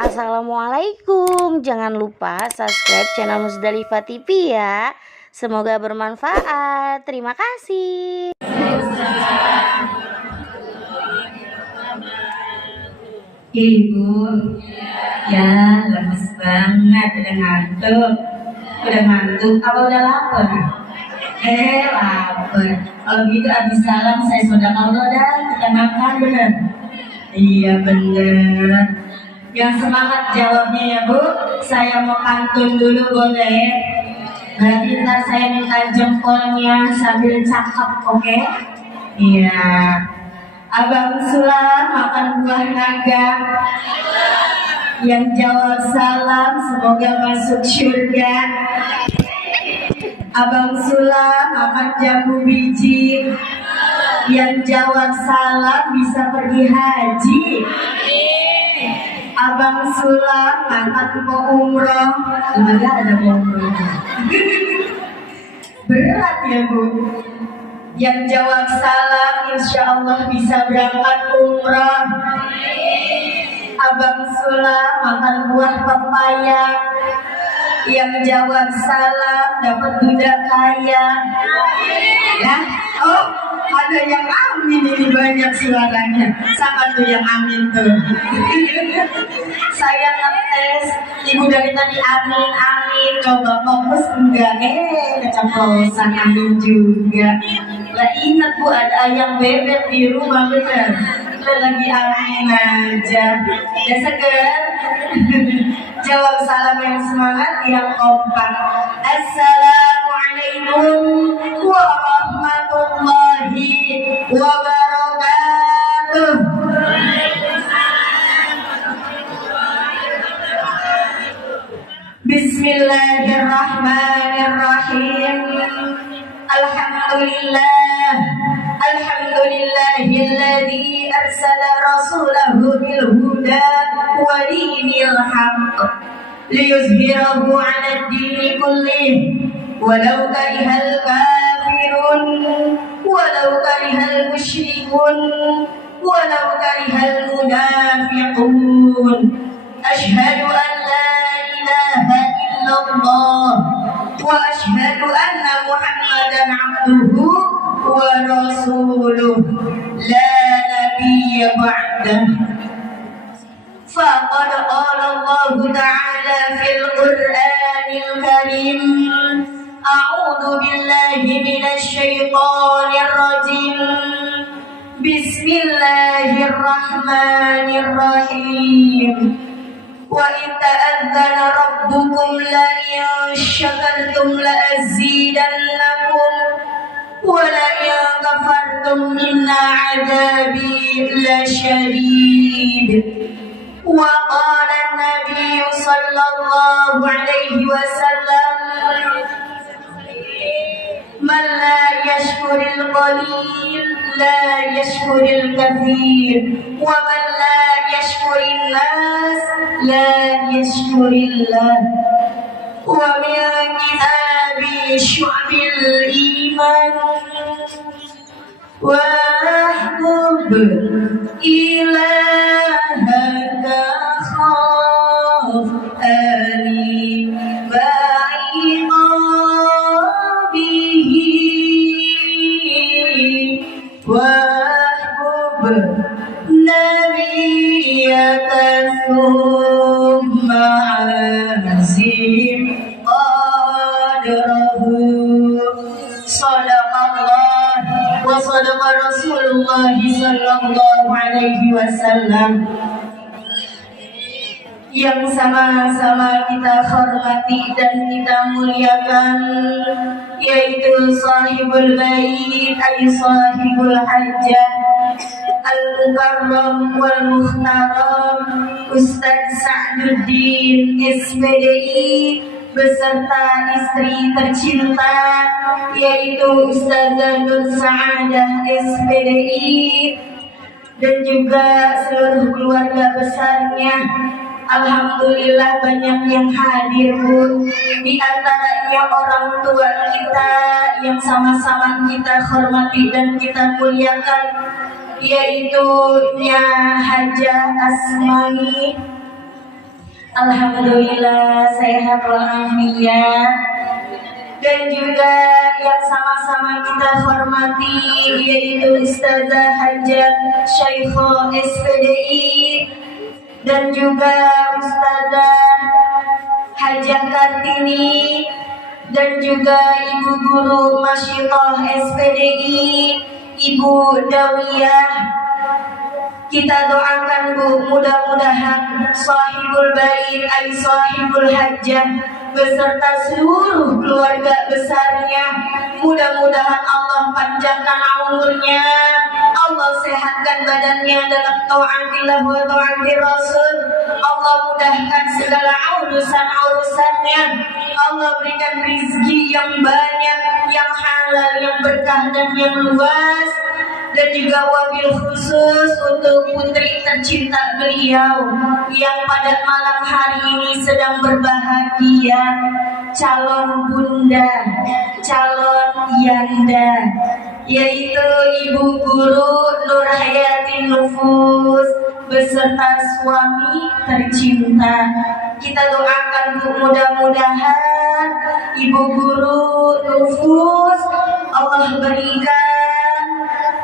Assalamualaikum. Jangan lupa subscribe channel Musdalifah TV ya. Semoga bermanfaat. Terima kasih. Ibu, ya lemes banget, udah ngantuk. Apa udah lapar? Lapar. Kalau gitu abis salam saya sedekah dah, kita makan bener. Iya bener. Yang semangat jawabnya ya Bu. Saya mau pantun dulu boleh? Berarti ntar saya minta jempolnya sambil cakep, oke? Iya. Abang Sula makan buah naga. Yang jawab salam semoga masuk surga. Abang Sula makan jambu biji. Yang jawab salam bisa pergi haji. Abang Sula makan mau umroh. Gimana ada mau umroh? Berat ya Bu. Yang jawab salam insya Allah bisa berangkat umroh. Abang Sula makan buah pepaya. Yang jawab salam dapat budak kaya. Ya, oh ada yang amin, ini banyak suaranya. Sama tuh yang amin tuh. Saya ngetes, ibu dari tadi amin, amin. Coba fokus enggak? Keceplosan amin juga. Lah ingat Bu, ada ayam bebek di rumah bener. Kita lagi amin aja. Ya seger. Jawab salam yang semangat, yang kompak. Assalamualaikum warahmatullahi wabarakatuh. Bismillahirrahmanirrahim. Alhamdulillahilladzi arsala rasulahu bil huda wa dinil haqq liyuzhirahu 'alad dini kullih walau karihal kafirun walau karihal musyrikun walau karihal munafiqun. Asyhadu an la ilaha illallah wa asyhadu anna Muhammadan 'abduhu wa rasuluh la nabiyya ba'dahu. Faqad qala Allah ta'ala fil Qur'anil Karim, a'udzu billahi minasy syaithanir rajim. Bismillahirrahmanirrahim. Wa in ta'adzana rabbukum la in syakartum la azidannakum wa la in kafartum inna 'adzabi lasyadid. Wa qala an-nabiy sallallahu alaihi wasallam, man la yashkuril qalil la yashkuril kathir wa man la yashkurin nas la yashkurillah. Wa min kitabi syu'bil iman wahdub ilahaka khaf ali ba'iqabihi wahdub nabiyaka thumma azim qadrahu. Sadaqallah wa sadaqa Rasulullah sallallahu alaihi wasallam. Yang sama-sama kita hormati dan kita muliakan yaitu sahibul bait ay sahibul hajjah al-mukarram wal muhtaram Ustaz Sa'duddin SPDI beserta istri tercinta yaitu Ustazah Nur Sa'adah SPDI dan juga seluruh keluarga besarnya. Alhamdulillah banyak yang hadir Bu. Di antaranya orang tua kita yang sama-sama kita hormati dan kita muliakan, yaitu Nya Hajah Asmani Alhamdulillah sehat walafiat. Dan juga yang sama-sama kita hormati yaitu Ustazah Hajat Syaikho SPDI dan juga Ustazah Hajah Kartini dan juga Ibu Guru Masyitoh SPDI Ibu Dawiyah. Kita doakan Bu, mudah-mudahan sahibul bait ay sahibul hajjah beserta seluruh keluarga besarnya, mudah-mudahan Allah panjangkan umurnya, Allah sehatkan badannya dalam ta'atillah wa ta'atir Rasul, Allah mudahkan segala urusan-urusannya, Allah berikan rezeki yang banyak, yang halal, yang berkah dan yang luas. Dan juga wabil khusus untuk putri tercinta beliau yang pada malam hari ini sedang berbahagia, calon bunda, calon yanda, yaitu Ibu Guru Nur Hayati Nufus beserta suami tercinta. Kita doakan Bu, mudah-mudahan Ibu Guru Nufus Allah berikan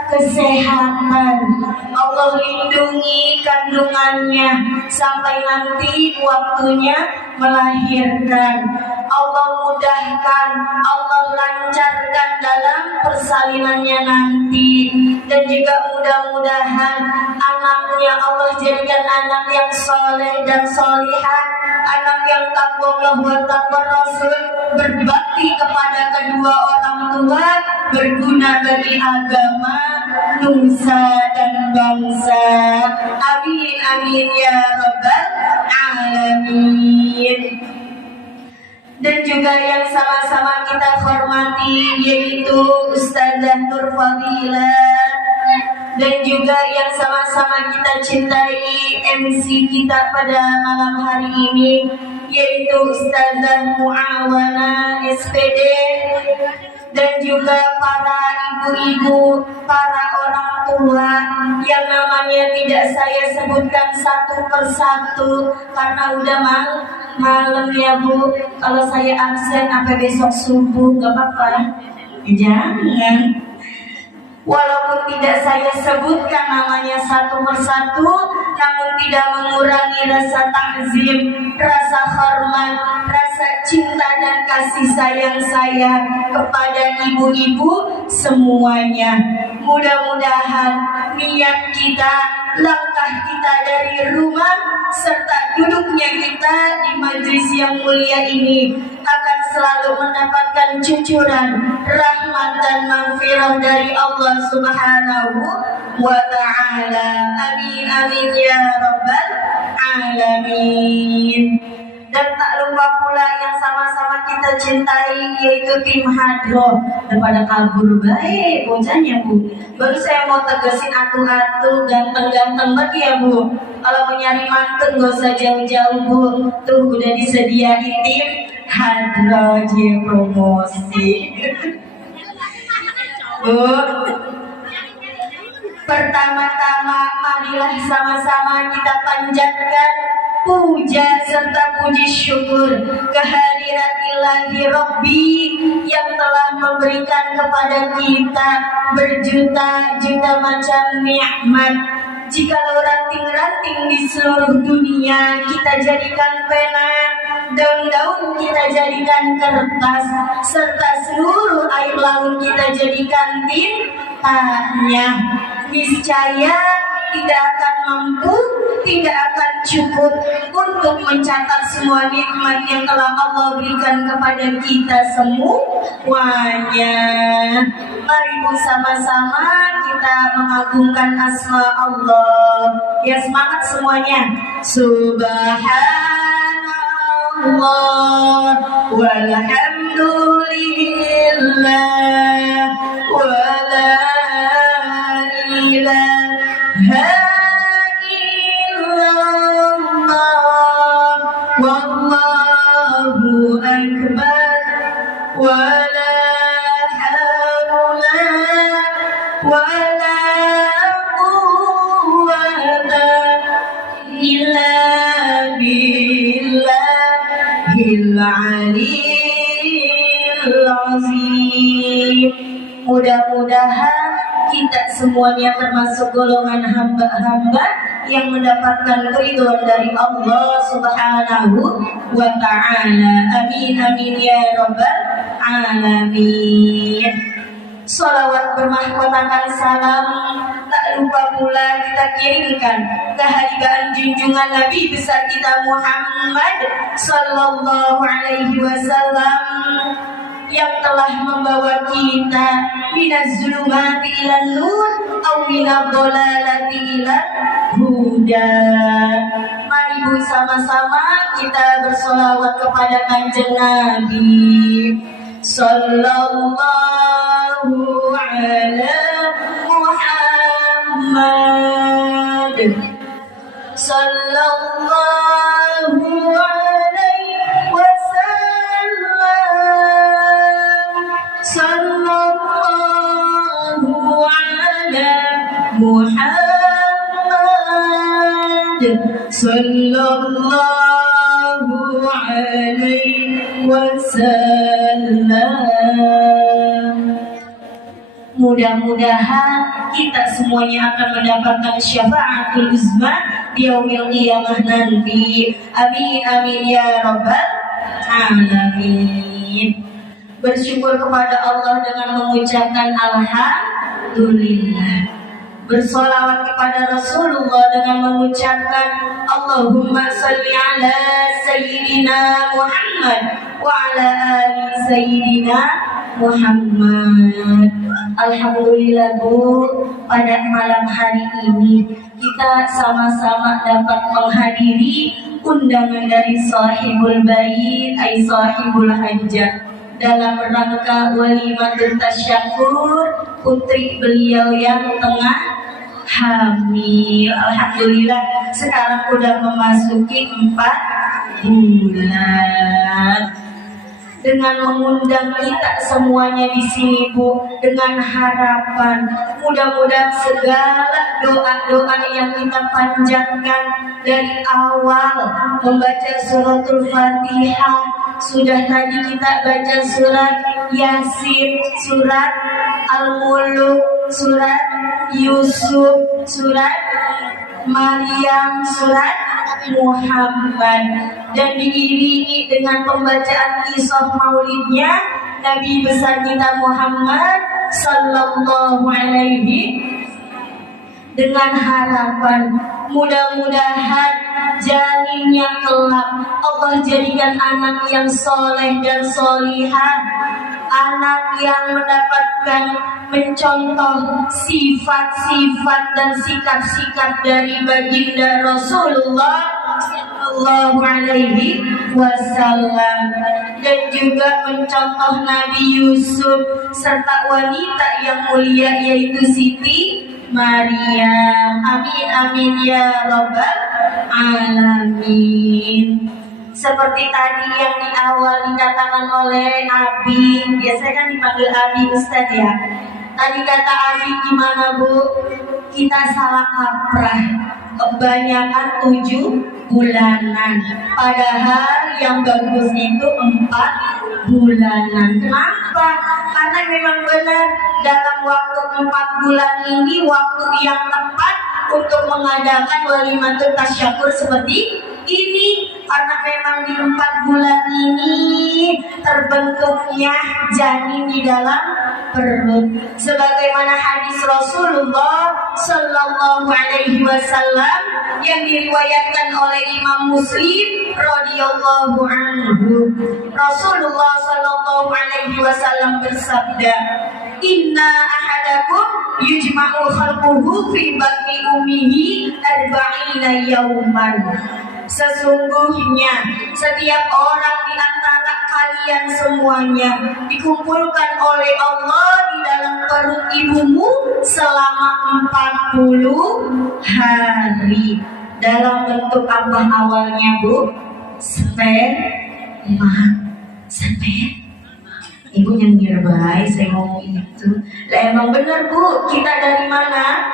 kesehatan, Allah lindungi kandungannya sampai nanti waktunya melahirkan, Allah mudahkan, Allah lancarkan dalam persalinannya nanti, dan juga mudah-mudahan anaknya Allah jadikan anak yang soleh dan solihah, anak yang takwa Allah wa takwa Rasul, berbakti kepada kedua orang tua, berguna bagi agama, nusa dan bangsa. Amin amin ya rabbal alamin. Dan juga yang sama-sama kita hormati yaitu Ustazah Nur Fadilah, dan juga yang sama-sama kita cintai MC kita pada malam hari ini yaitu Ustazah Muawana SPD, dan juga para ibu-ibu, para orang tua yang namanya tidak saya sebutkan satu persatu karena udah malam ya Bu. Kalau saya absen sampai besok subuh gak apa-apa, jangan. Walaupun tidak saya sebutkan namanya satu persatu, namun tidak mengurangi rasa takzim, rasa hormat, rasa cinta dan kasih sayang saya kepada ibu-ibu semuanya. Mudah-mudahan niat kita, langkah kita dari rumah serta duduknya kita di majelis yang mulia ini akan selalu mendapatkan cucuran rahmat dan maghfirah dari Allah Subhanahu wa ta'ala. Amin amin ya rabbal alamin. Dan tak lupa pula yang sama-sama kita cintai yaitu tim Hadro. Daripada kabur baik bocahnya Bu, baru saya mau tegasin atu-atu ganteng-ganteng banget ya Bu. Kalau mau nyari manten gak usah jauh-jauh Bu, tuh udah disediain tim Hadro di promosi. Bu, pertama-tama marilah sama-sama kita panjatkan puja serta puji syukur kehadirat-Ilahi Rabbi yang telah memberikan kepada kita berjuta-juta macam nikmat. Jikalau ranting-ranting di seluruh dunia kita jadikan pena, daun-daun kita jadikan kertas, serta seluruh air laut kita jadikan tintanya, niscaya tidak akan mampu, tidak akan cukup untuk mencatat semua nikmat yang telah Allah berikan kepada kita semuanya. Mari bersama-sama kita mengagungkan asma Allah. Ya, semangat semuanya. Subhanallah walhamdulillah wala ilaha illallah wallahu akbar wala haula wala quwwata illa billah. azim. Mudah-mudahan kita semuanya termasuk golongan hamba-hamba yang mendapatkan keridhaan dari Allah Subhanahu wa ta'ala. Amin amin ya rabbal alamin. Salawat bermahkotakan salam tak lupa pula kita kirimkan keharibaan junjungan Nabi besar kita Muhammad sallallahu alaihi wasallam yang telah membawa kita minaz zulumati ilan nur au minad dhalalati ilan huda. Mari Bu sama-sama kita bersolawat kepada Kanjeng Nabi sallallahu ala Muhammad sallallahu alaihi wasallam sallallahu ala Muhammad sallallahu alaihi wasallam. Mudah-mudahan kita semuanya akan mendapatkan syafaatul uzma di yaumil qiyamah nanti. Amin amin ya rabbal alamin. Bersyukur kepada Allah dengan mengucapkan alhamdulillah. Bersolawat kepada Rasulullah dengan mengucapkan Allahumma salli ala Sayyidina Muhammad wa ala ali Sayyidina Muhammad. Alhamdulillah Bu, pada malam hari ini kita sama-sama dapat menghadiri undangan dari sahibul bait ay sahibul hajjah dalam rangka walimatul tasyakur putri beliau yang tengah hamil. Alhamdulillah sekarang udah memasuki 4 bulan. Dengan mengundang kita semuanya di sini Bu, dengan harapan mudah-mudahan segala doa-doa yang kita panjatkan dari awal membaca suratul Fatihah, sudah tadi kita baca surat Yasin, surat Al-Muluk, surat Yusuf, surat Maryam, surat Muhammad, dan diiringi dengan pembacaan kisah maulidnya Nabi besar kita Muhammad sallallahu alaihi, dengan harapan mudah-mudahan janinnya kelak Allah jadikan anak yang soleh dan solihah, anak yang mendapatkan mencontoh sifat-sifat dan sikap-sikap dari baginda Rasulullah sallallahu alaihi wasallam, dan juga mencontoh Nabi Yusuf serta wanita yang mulia yaitu Siti Maryam. Amin amin ya rabbal alamin. Seperti tadi yang di awal dikatakan oleh Abi, biasanya kan dipanggil Abi Ustadz ya. Tadi kata Abi gimana Bu? Kita salah kaprah, kebanyakan 7 bulanan. Padahal yang bagus itu 4 bulanan. Kenapa? Karena memang benar dalam waktu 4 bulan ini waktu yang tepat untuk mengadakan walimatul tasyakur seperti ini, karena memang di 4 bulan ini terbentuknya janin di dalam perut, sebagaimana hadis Rasulullah sallallahu alaihi wasallam yang diriwayatkan oleh Imam Muslim radhiyallahu anhu. Rasulullah sallallahu alaihi wasallam bersabda, "Inna ahadakum yujma'u khalquhu fi batni ummihi arba'ina yawman." Sesungguhnya setiap orang di antara kalian semuanya dikumpulkan oleh Allah di dalam perut ibumu selama 40 hari. Dalam bentuk apa awalnya Bu? Sperma. Ibu nyengir baik saya ngomong itu. Lah emang bener Bu, kita dari mana?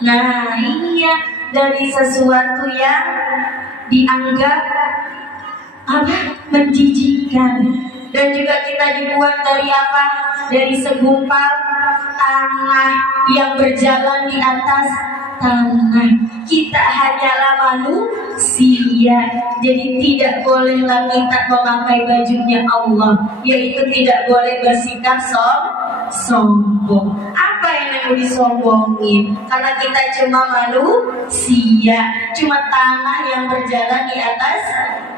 Nah iya, dari sesuatu yang dianggap menjijikkan. Dan juga kita dibuat dari apa? Dari segumpal tanah yang berjalan di atas tanah. Kita hanyalah manusia, jadi tidak bolehlah kita memakai bajunya Allah, yaitu tidak boleh bersikap sombong. Apa yang mau disombongin? Karena kita cuma manusia, cuma tanah yang berjalan di atas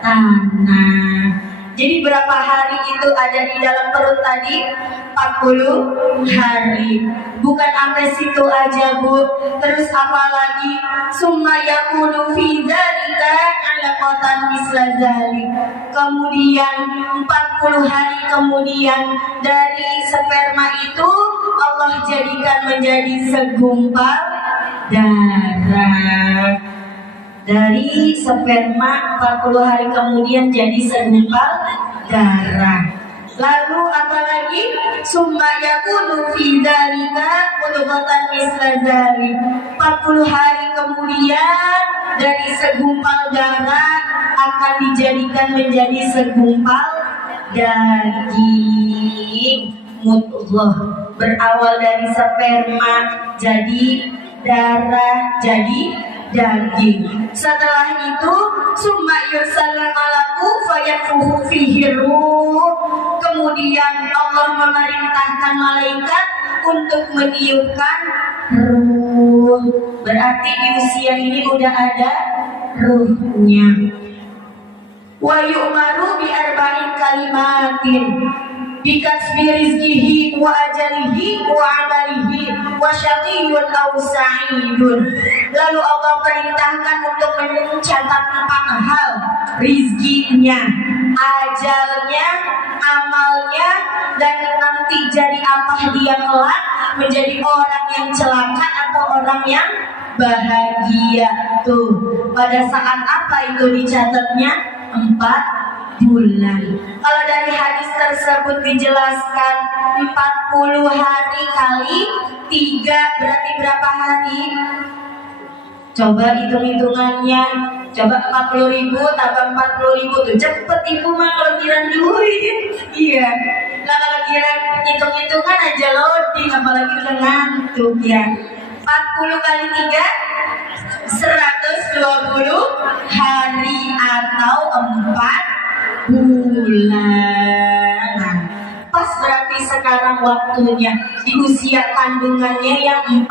tanah. Jadi berapa hari itu ada di dalam perut tadi? 40 hari. Bukan sampai situ aja, Bu. Terus apa lagi? Summa yakunu fi dzalika 'alaqatan misla dzalik. Kemudian 40 hari kemudian dari sperma itu Allah jadikan menjadi segumpal darah. Dari sperma 40 hari kemudian jadi segumpal darah. Lalu apalagi? Summa yakunu fi dzalika mudghatan misla dzalik. 40 hari kemudian dari segumpal darah akan dijadikan menjadi segumpal daging. Mudghah berawal dari sperma jadi darah jadi daging. Setelah itu summa yursalul malaku fayafuhu fihi ruh. Kemudian Allah memerintahkan malaikat untuk meniupkan ruh. Berarti di usia ini udah ada ruhnya. Wa yu'maru bi arba'in kalimatin bikasbi rizkihi wa ajalihi wa amalihi wa syaqiyyun aw sa'idun. Lalu Allah perintahkan untuk mencatat 4 hal: rizkinya, ajalnya, amalnya, dan nanti jadi apa dia kelak, menjadi orang yang celaka atau orang yang bahagia. Tuh, pada saat apa itu dicatatnya? 4 bulan. Kalau dari hadis tersebut dijelaskan 40 hari kali 3 berarti berapa hari? Coba hitung-hitungannya. Coba 40.000 tambah 40.000 tuh cepet ibu mah kalau kira duit. Iya. Nah kalau kira hitung-hitungan aja loading, apalagi udah ngantuk ya. 40 kali 3 120 hari atau 4 bulan. Nah, pas berarti sekarang waktunya di usia kandungannya yang 4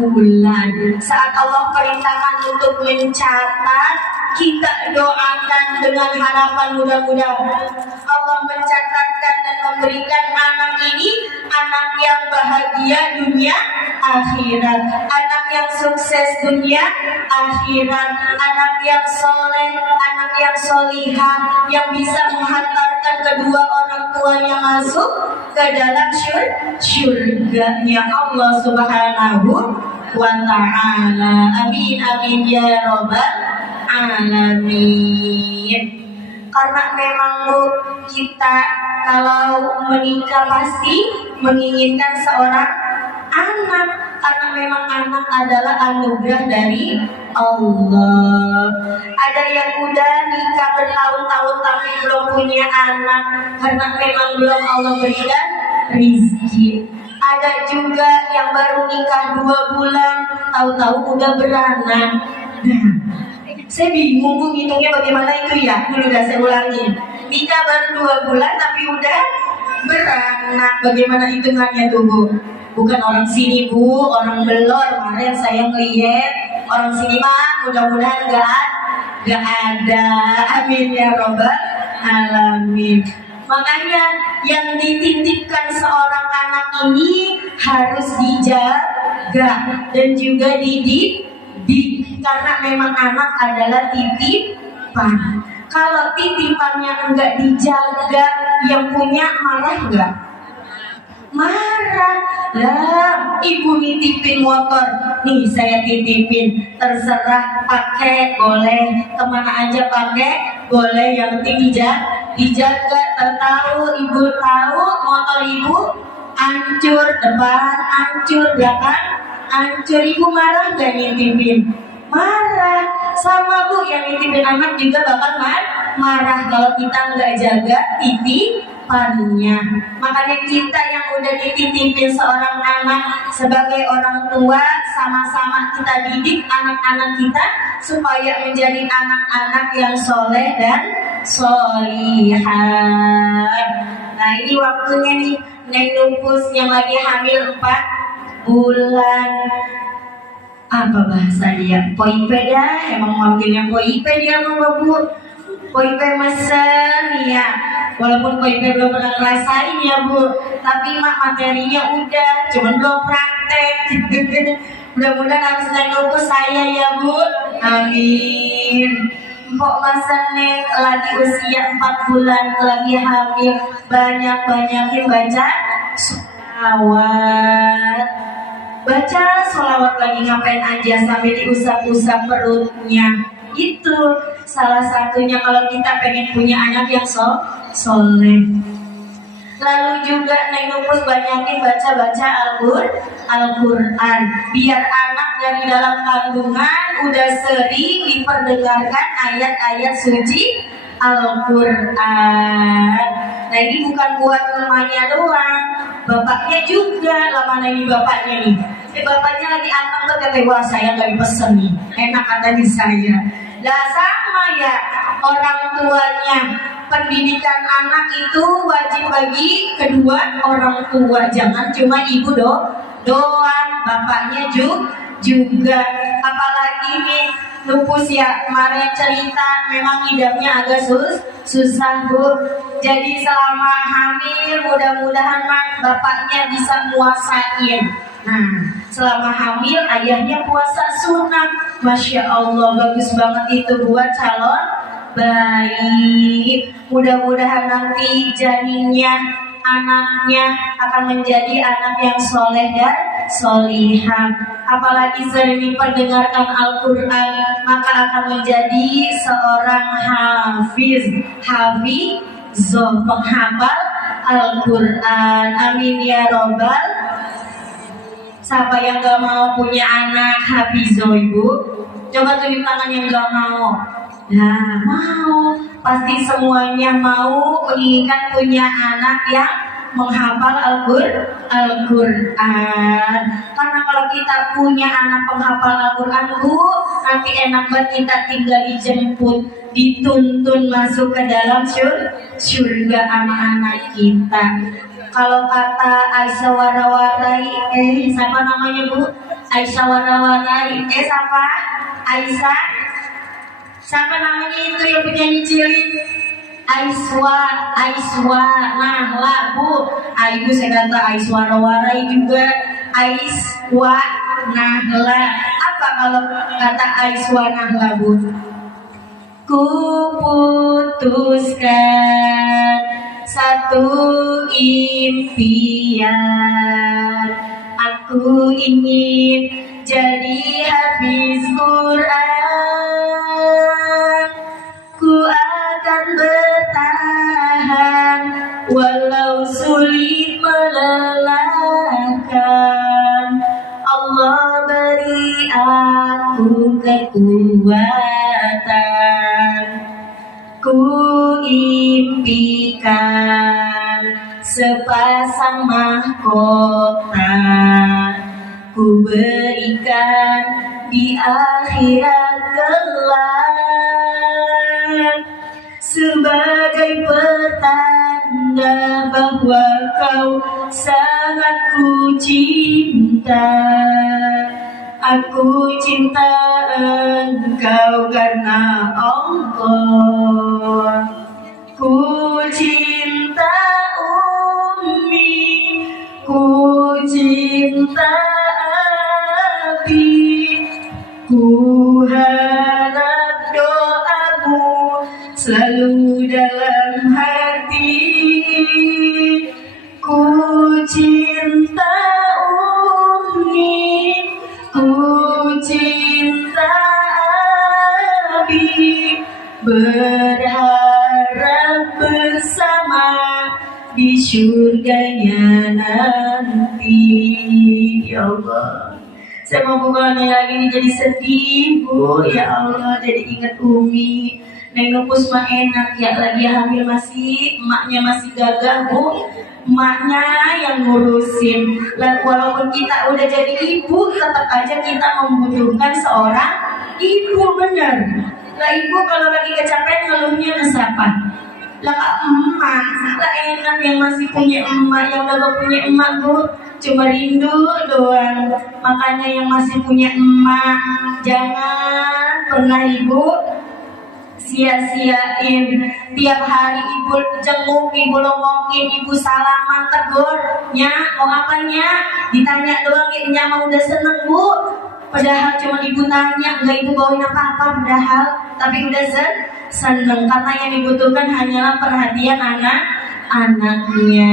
bulan. Saat Allah perintahkan untuk mencatat, kita doakan dengan harapan mudah-mudahan Allah mencatatkan dan memberikan anak ini anak yang bahagia dunia akhirat, anak yang sukses dunia akhirat, anak yang soleh, anak yang solihah, yang bisa menghantarkan kedua orang tuanya masuk ke dalam surganya Allah Subhanahu wa ta'ala. Amin amin ya rabbal alamin. Karena memang Bu, kita kalau menikah pasti menginginkan seorang anak, karena memang anak adalah anugerah dari Allah. Ada yang udah nikah bertahun-tahun tapi belum punya anak karena memang belum Allah berikan rizki. Ada juga yang baru nikah 2 bulan, tahu-tahu udah beranak. Saya bingung Bu ngitungnya bagaimana itu ya. Dulu udah saya ulangi. Nikah baru 2 bulan tapi udah beranak. Bagaimana hitungannya tuh Bu? Bukan orang sini Bu, orang Belor. Kemarin saya ngeliat orang sini mah mudah-mudahan gak ada. Amin ya robbal alamin. Makanya yang dititipkan seorang anak ini harus dijaga dan juga dididik, karena memang anak adalah titipan. Kalau titipannya enggak dijaga, yang punya marah enggak? Marah lah. Ibu nitipin motor, nih saya titipin, terserah pakai boleh, kemana aja pakai boleh, yang penting dijaga. Tahu ibu tahu motor ibu hancur, depan hancur, belakang hancur, ibu marah gak nitipin? Marah. Sama Bu, yang nitipin anak juga bakal marah kalau kita nggak jaga depannya. Makanya kita yang udah dititipin seorang anak sebagai orang tua, sama-sama kita didik anak-anak kita supaya menjadi anak-anak yang soleh dan solihah. Nah ini waktunya nih Neng Nupus yang lagi hamil 4 bulan. Apa bahasa dia? Poipe dah, emang manggilnya Poipe dia sama Bu. Poipe mesen ya. Walaupun Poipe belum pernah ngerasain ya Bu, tapi mak materinya udah, cuman belum praktek. Mudah-mudahan harus nunggu saya ya Bu. Amin. Mpok masa Neng lagi usia 4 bulan, lagi hamil, banyak-banyakin baca sholawat. Baca sholawat lagi ngapain aja sampai diusap-usap perutnya. Itu salah satunya kalau kita pengen punya anak yang soleh. Lalu juga Neng Nupus banyakin baca-baca Al-Quran. Biar anak dari dalam kandungan udah sering diperdengarkan ayat-ayat suci Al-Quran. Nah ini bukan buat namanya doang, bapaknya juga. Lama ini bapaknya nih. Bapaknya lagi anak tuh kata, wah saya gak dipesen nih, enak katanya saya. Lah sama ya orang tuanya. Pendidikan anak itu wajib bagi kedua orang tua, jangan cuma ibu doang, bapaknya juga. Apalagi nih Nupus ya kemarin cerita memang hidupnya agak susah Bu. Jadi selama hamil mudah-mudahan bapaknya bisa muasain. Nah selama hamil ayahnya puasa sunat. Masya Allah bagus banget itu buat calon baik. Mudah-mudahan nanti janinnya, anaknya akan menjadi anak yang soleh dan solihah. Apalagi sering diperdengarkan Al-Quran, maka akan menjadi seorang hafizoh, penghafal Al-Quran. Amin ya robbal. Siapa yang gak mau punya anak hafizoh Ibu? Coba tunjuk tangan yang gak mau. Nah mau, pasti semuanya mau menginginkan punya anak yang menghafal Al-Quran. Karena kalau kita punya anak penghafal Al-Quran Bu, nanti enak banget kita tinggal dijemput, dituntun masuk ke dalam surga anak-anak kita. Kalau kata Aisyah Warawarai, siapa namanya Bu? Aisyah Warawarai, siapa? Aisyah? Siapa namanya itu yang penyanyi cilik? Aiswa, Nahla Bu. Ibu saya kata Aiswa Rawarai juga. Aiswa Nahla. Apa kalau kata Aiswa Nahla Bu? Kuputuskan satu impian, aku ingin jadi hafiz Quran. Ku akan bertahan walau sulit melelahkan. Allah beri aku kekuatan. Ku impikan sepasang mahkota, ku berikan di akhirat kelak, sebagai pertanda bahwa kau sangat ku cinta. Aku cinta engkau karena Allah. Ku cinta Umi, ku cinta Abi, ku harap doamu selalu dalam hati. Ku cinta Umi, ku cinta Abi, berharap bersama di surganya nanti. Ya Allah, saya mau bukannya lagi ini jadi sedih Bu. Ya Allah, jadi ingat Umi. Nengopus mah enak ya, lagi hamil masih, emaknya masih gagah bu, emaknya yang ngurusin. Walaupun kita udah jadi ibu, tetap aja kita membutuhkan seorang ibu, bener. Lah ibu kalau lagi kecapean ngeluhnya ke siapa? Lah kak emak, lah enak yang masih punya emak, yang udah gak punya emak bu, cuma rindu doang. Makanya yang masih punya emak, jangan pernah ibu sia-siain. Tiap hari ibu jenguk, ibu longokin, ibu salaman, tegur nya mau apanya, ditanya doang nya mau udah seneng bu, padahal cuma ibu tanya, nggak ibu bawain apa-apa padahal, tapi udah seneng karena yang dibutuhkan hanyalah perhatian anak-anaknya.